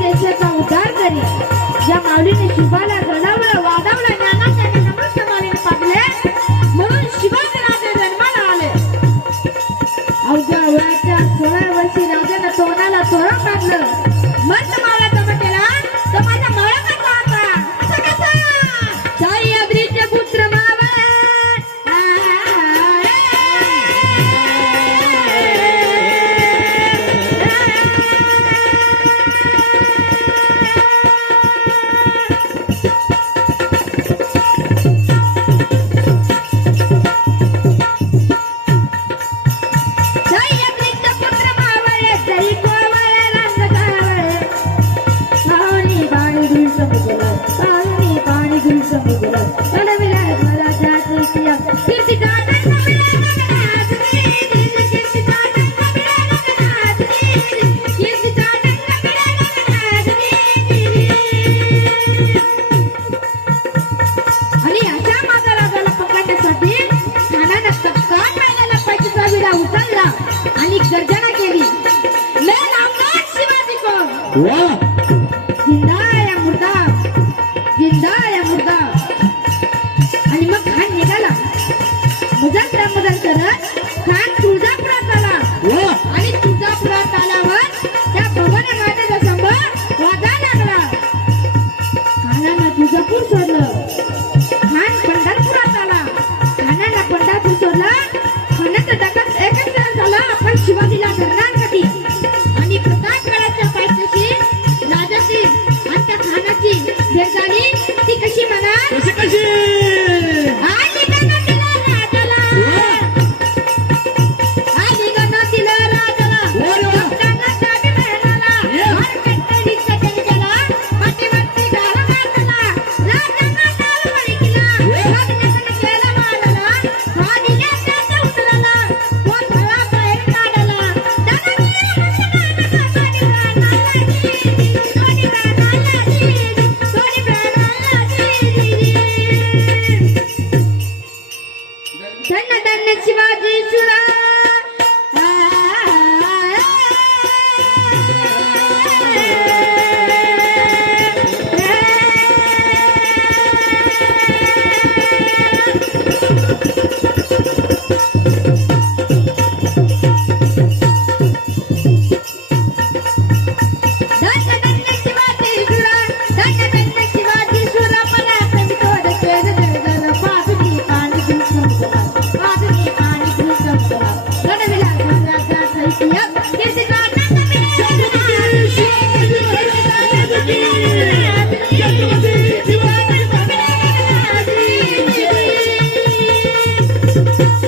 देशाचा उद्धार करी या माऊलीने शिवाला गणावला वादावला ज्ञानाच्या नमस्त मालीने पाडले म्हणून शिवाजी राजा जन्माला आले. अवघ्या वयाच्या 16 वर्षी राजाने तोंडाला तोरण बांधलं. मस्त माळा जमा केला तर माझा माळा कसा आता कसा सह्याद्रीचे पुत्र आणि गर्जना केली. मैं नामदार शिवाजी को जिंदा या मुर्दा जिंदा या मुर्दा. आणि मग खान निघाला. मजाक करत खान तुळजापुरात आला. आणि तुळजापुरात आल्यावर त्या भवन राजाचा संभ वाजा लागला. खानानं तुळजापूर सोडलं. खान पंढरपुरात आला. खानानं पंढरपूर सोडलं. खानाचं डगत एकच झालं आपण शिवाजीला करणार कधी. आणि प्रतापगडाच्या पायथ्याशी राजाची आणि त्या खानाची भेट झाली. ती कशी म्हणा कशी शिवाजी सुरा Thank you.